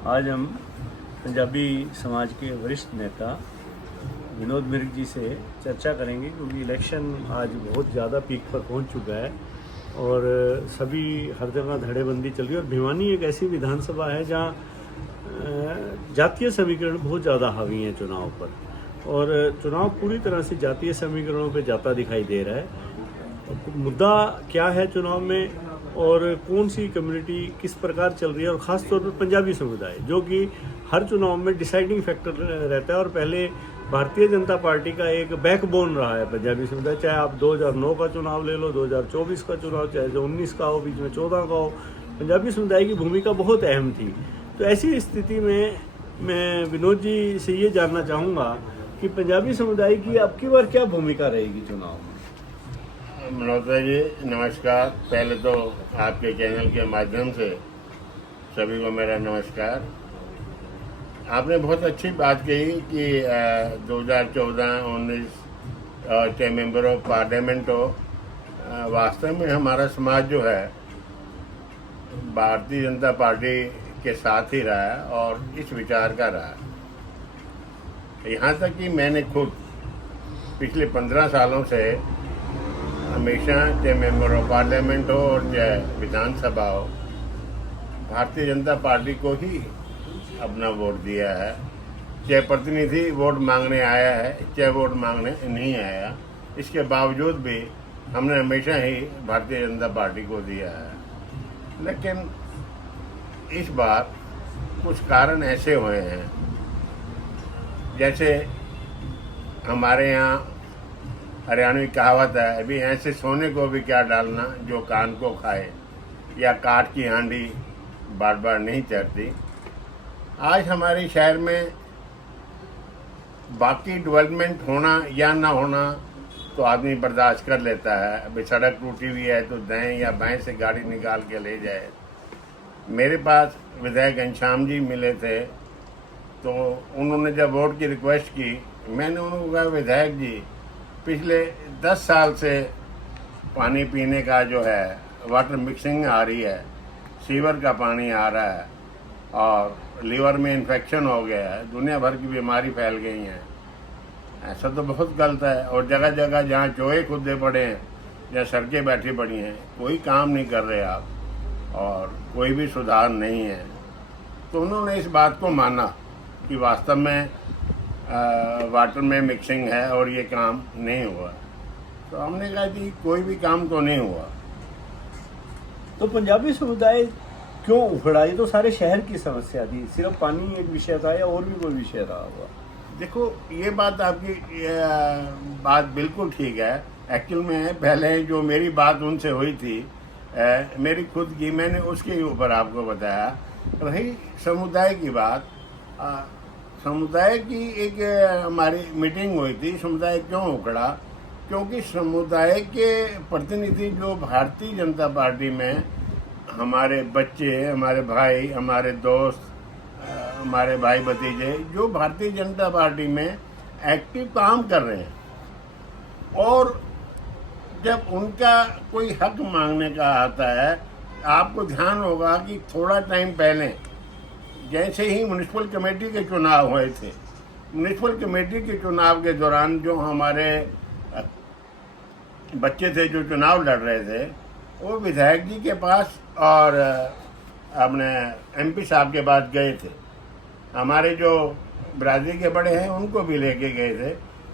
आज हम पंजाबी समाज के वरिष्ठ नेता विनोद मिर्ग जी से चर्चा करेंगे, क्योंकि इलेक्शन आज बहुत ज़्यादा पीक पर पहुंच चुका है और सभी हर जगह धड़ेबंदी चल रही है। और भिवानी एक ऐसी विधानसभा है जहां जातीय समीकरण बहुत ज़्यादा हावी हैं चुनाव पर, और चुनाव पूरी तरह से जातीय समीकरणों पर जाता दिखाई दे रहा है। मुद्दा क्या है चुनाव में और कौन सी कम्युनिटी किस प्रकार चल रही है, और ख़ास तौर पर पंजाबी समुदाय जो कि हर चुनाव में डिसाइडिंग फैक्टर रहता है। और पहले भारतीय जनता पार्टी का एक बैकबोन रहा है पंजाबी समुदाय, चाहे आप 2009 का चुनाव ले लो, 2024 का चुनाव, चाहे 2019 का हो, बीच में 14 का हो, पंजाबी समुदाय की भूमिका बहुत अहम थी। तो ऐसी स्थिति में मैं विनोद जी से ये जानना चाहूँगा कि पंजाबी समुदाय की अब की बार क्या भूमिका रहेगी चुनाव में। मनोहर जी नमस्कार। पहले तो आपके चैनल के माध्यम से सभी को मेरा नमस्कार। आपने बहुत अच्छी बात कही कि 2014-19 चाहे मेंबर ऑफ पार्लियामेंट हो, वास्तव में हमारा समाज जो है भारतीय जनता पार्टी के साथ ही रहा है और इस विचार का रहा है। यहाँ तक कि मैंने खुद पिछले 15 सालों से हमेशा, चाहे मेंबर ऑफ पार्लियामेंट हो और चाहे विधानसभा हो, भारतीय जनता पार्टी को ही अपना वोट दिया है। चाहे प्रतिनिधि वोट मांगने आया है, चाहे वोट मांगने नहीं आया, इसके बावजूद भी हमने हमेशा ही भारतीय जनता पार्टी को दिया है। लेकिन इस बार कुछ कारण ऐसे हुए हैं, जैसे हमारे यहाँ हरियाणवी कहावत है, अभी ऐसे सोने को भी क्या डालना जो कान को खाए, या काठ की हांडी बार बार नहीं चढ़ती। आज हमारे शहर में बाकी डेवलपमेंट होना या ना होना तो आदमी बर्दाश्त कर लेता है। अभी सड़क टूटी हुई है तो दाएं या बाएं से गाड़ी निकाल के ले जाए। मेरे पास विधायक घनश्याम जी मिले थे, तो उन्होंने जब वोट की रिक्वेस्ट की, मैंने उनको कहा, विधायक जी पिछले 10 साल से पानी पीने का जो है वाटर मिक्सिंग आ रही है, सीवर का पानी आ रहा है और लीवर में इन्फेक्शन हो गया है, दुनिया भर की बीमारी फैल गई हैं। ऐसा तो बहुत गलत है। और जगह जगह जहाँ चोहे खुदे पड़े हैं, जहाँ सड़कें बैठी पड़ी हैं, कोई काम नहीं कर रहे आप और कोई भी सुधार नहीं है। तो उन्होंने इस बात को माना कि वास्तव में वाटर में मिक्सिंग है और ये काम नहीं हुआ। तो हमने कहा कि कोई भी काम तो नहीं हुआ। तो पंजाबी समुदाय क्यों उखड़ा? ये तो सारे शहर की समस्या थी, सिर्फ पानी एक विषय था या और भी कोई विषय रहा होगा? देखो, ये बात आपकी बात बिल्कुल ठीक है। एक्चुअल में पहले जो मेरी बात उनसे हुई थी, मेरी खुद की, मैंने उसके ऊपर आपको बताया। रही समुदाय की बात, समुदाय की एक हमारी मीटिंग हुई थी। समुदाय क्यों उखड़ा? क्योंकि समुदाय के प्रतिनिधि जो भारतीय जनता पार्टी में, हमारे बच्चे, हमारे भाई, हमारे दोस्त, हमारे भाई भतीजे जो भारतीय जनता पार्टी में एक्टिव काम कर रहे हैं, और जब उनका कोई हक मांगने का आता है, आपको ध्यान होगा कि थोड़ा टाइम पहले जैसे ही म्यूनिसिपल कमेटी के चुनाव हुए थे, म्यूनिसिपल कमेटी के चुनाव के दौरान जो हमारे बच्चे थे जो चुनाव लड़ रहे थे, वो विधायक जी के पास और अपने एमपी साहब के पास गए थे। हमारे जो बिरादरी के बड़े हैं उनको भी लेके गए थे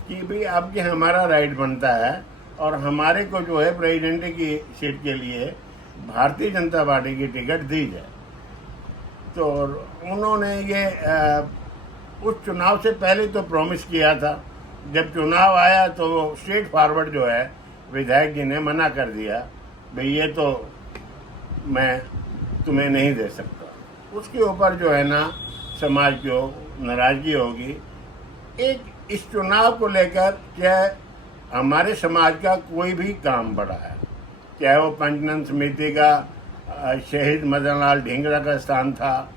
कि भाई आपके हमारा राइट बनता है और हमारे को जो है प्रेसिडेंट की सीट के लिए भारतीय जनता पार्टी की टिकट दी जाए। तो उन्होंने ये उस चुनाव से पहले तो प्रॉमिस किया था। जब चुनाव आया तो स्ट्रेट फॉरवर्ड जो है विधायक जी ने मना कर दिया, भाई ये तो मैं तुम्हें नहीं दे सकता। उसके ऊपर जो है ना समाज को नाराजगी होगी। एक इस चुनाव को लेकर चाहे हमारे समाज का कोई भी काम बढ़ा है, चाहे वो पंचनंद समिति का शहीद मदन लाल ढींगरा का स्थान था,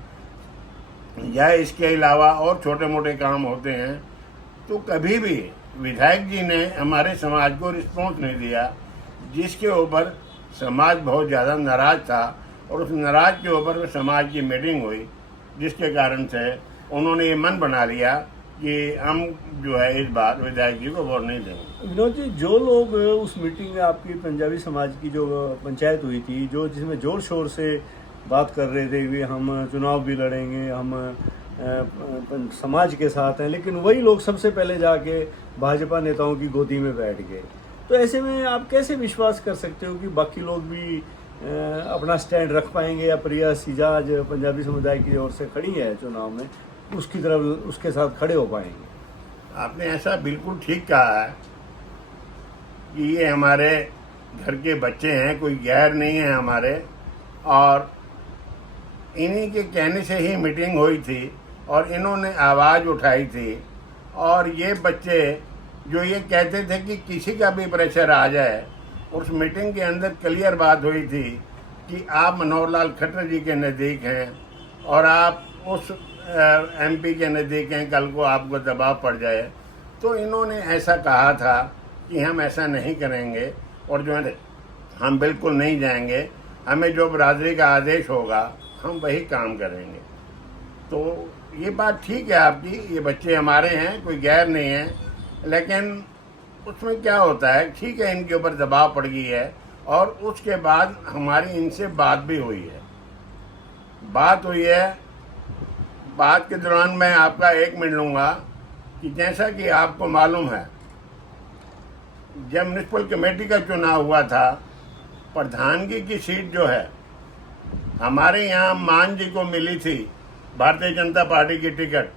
या इसके अलावा और छोटे मोटे काम होते हैं, तो कभी भी विधायक जी ने हमारे समाज को रिस्पॉन्स नहीं दिया, जिसके ऊपर समाज बहुत ज़्यादा नाराज था। और उस नाराज के ऊपर समाज की मीटिंग हुई, जिसके कारण से उन्होंने ये मन बना लिया कि हम जो है इस बार विधायक जी को वोट नहीं देंगे। विनोद जी, जो लोग उस मीटिंग में आपकी पंजाबी समाज की जो पंचायत हुई थी, जो जिसमें जोर शोर से बात कर रहे थे कि हम चुनाव भी लड़ेंगे, हम समाज के साथ हैं, लेकिन वही लोग सबसे पहले जाके भाजपा नेताओं की गोदी में बैठ गए। तो ऐसे में आप कैसे विश्वास कर सकते हो कि बाकी लोग भी अपना स्टैंड रख पाएंगे, या प्रिया सिजाज पंजाबी समुदाय की ओर से खड़ी है चुनाव में, उसकी तरफ उसके साथ खड़े हो पाएंगे? आपने ऐसा बिल्कुल ठीक कहा है कि ये हमारे घर के बच्चे हैं, कोई गैर नहीं है हमारे, और इन्हीं के कहने से ही मीटिंग हुई थी और इन्होंने आवाज़ उठाई थी। और ये बच्चे जो ये कहते थे कि किसी का भी प्रेशर आ जाए, उस मीटिंग के अंदर क्लियर बात हुई थी कि आप मनोहर लाल खट्टर जी के नज़दीक हैं और आप उस एमपी के नज़दीक हैं, कल को आपको दबाव पड़ जाए। तो इन्होंने ऐसा कहा था कि हम ऐसा नहीं करेंगे और जो है हम बिल्कुल नहीं जाएंगे, हमें जो बरादरी का आदेश होगा हम वही काम करेंगे। तो ये बात ठीक है आपकी, ये बच्चे हमारे हैं, कोई गैर नहीं है, लेकिन उसमें क्या होता है, ठीक है इनके ऊपर दबाव पड़ गई है और उसके बाद हमारी इनसे बात भी हुई है। बात के दौरान मैं आपका 1 मिनट लूँगा कि जैसा कि आपको मालूम है, जब म्युनिसिपल कमेटी का चुनाव हुआ था, प्रधानगी की सीट जो है हमारे यहाँ मान जी को मिली थी, भारतीय जनता पार्टी की टिकट,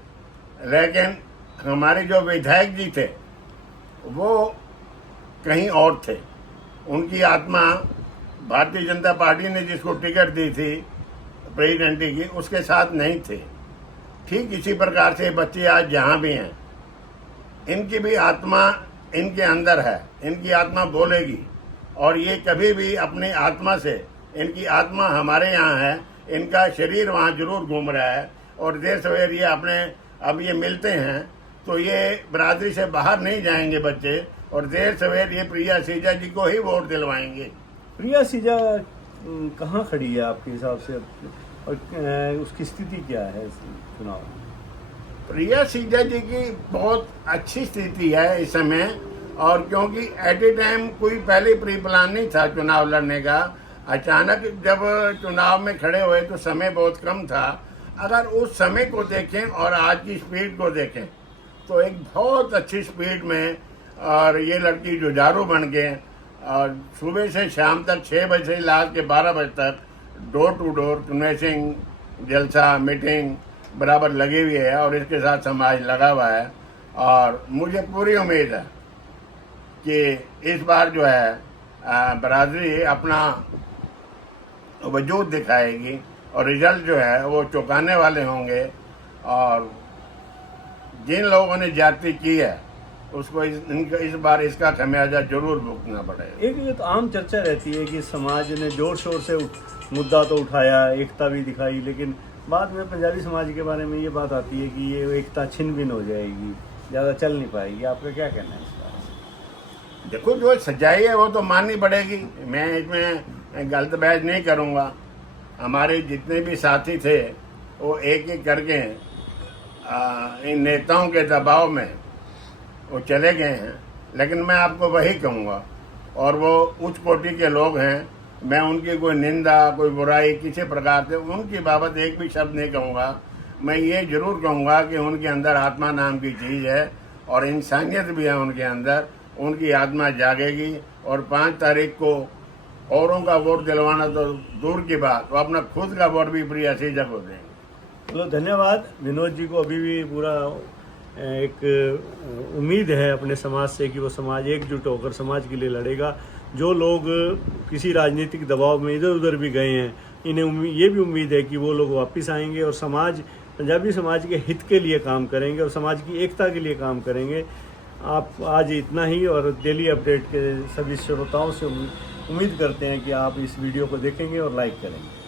लेकिन हमारे जो विधायक जी थे वो कहीं और थे। उनकी आत्मा भारतीय जनता पार्टी ने जिसको टिकट दी थी प्रेसिडेंटी की, उसके साथ नहीं थे। ठीक इसी प्रकार से बच्चे आज जहाँ भी हैं, इनकी भी आत्मा इनके अंदर है, इनकी आत्मा बोलेगी और ये कभी भी अपनी आत्मा से, इनकी आत्मा हमारे यहाँ है, इनका शरीर वहाँ जरूर घूम रहा है और देर सवेर ये अपने अब ये मिलते हैं तो ये बरादरी से बाहर नहीं जाएंगे बच्चे, और देर सवेर ये प्रिया सीजा जी को ही वोट दिलवाएंगे। प्रिया सीजा कहाँ खड़ी है आपके हिसाब से, और उसकी स्थिति क्या है इस चुनाव में? प्रिया सीजा जी की बहुत अच्छी स्थिति है इस समय, और क्योंकि एट ए टाइम कोई पहले प्री प्लान नहीं था चुनाव लड़ने का। अचानक जब चुनाव में खड़े हुए तो समय बहुत कम था। अगर उस समय को देखें और आज की स्पीड को देखें तो एक बहुत अच्छी स्पीड में, और ये लड़की जुझारू बन गए और सुबह से शाम तक 6 बजे से रात के 12 बजे तक डोर टू डोर कन्वेंसिंग, जलसा, मीटिंग बराबर लगी हुई है और इसके साथ समाज लगा हुआ है। और मुझे पूरी उम्मीद है कि इस बार जो है बरादरी अपना वजूद दिखाएगी और रिजल्ट जो है वो चौंकाने वाले होंगे, और जिन लोगों ने जाति की है उसको इस बार इसका खमियाजा जरूर भुगतना पड़ेगा। एक तो आम चर्चा रहती है कि समाज ने जोर शोर से मुद्दा तो उठाया, एकता भी दिखाई, लेकिन बाद में पंजाबी समाज के बारे में ये बात आती है कि ये एकता छिन भिन हो जाएगी, ज़्यादा चल नहीं पाएगी। आपका क्या कहना है इस बार? देखो, जो सच्चाई है वो तो माननी पड़ेगी, मैं इसमें गलत बहस नहीं करूँगा। हमारे जितने भी साथी थे वो एक एक करके इन नेताओं के दबाव में वो चले गए हैं, लेकिन मैं आपको वही कहूँगा, और वो उच्च कोटि के लोग हैं, मैं उनकी कोई निंदा, कोई बुराई किसी प्रकार से उनकी बाबत एक भी शब्द नहीं कहूँगा। मैं ये जरूर कहूँगा कि उनके अंदर आत्मा नाम की चीज़ है और इंसानियत भी है उनके अंदर, उनकी आत्मा जागेगी और 5 तारीख को औरों का वोट दिलवाना तो दूर की बात, वो अपना खुद का वोट भी प्रिया सीजा को देंगे। चलो, धन्यवाद। विनोद जी को अभी भी पूरा एक उम्मीद है अपने समाज से कि वो समाज एकजुट होकर समाज के लिए लड़ेगा। जो लोग किसी राजनीतिक दबाव में इधर उधर भी गए हैं, इन्हें ये भी उम्मीद है कि वो लोग वापस आएंगे और समाज, पंजाबी समाज के हित के लिए काम करेंगे और समाज की एकता के लिए काम करेंगे। आप आज इतना ही, और डेली अपडेट के सभी श्रोताओं से उम्मीद करते हैं कि आप इस वीडियो को देखेंगे और लाइक करेंगे।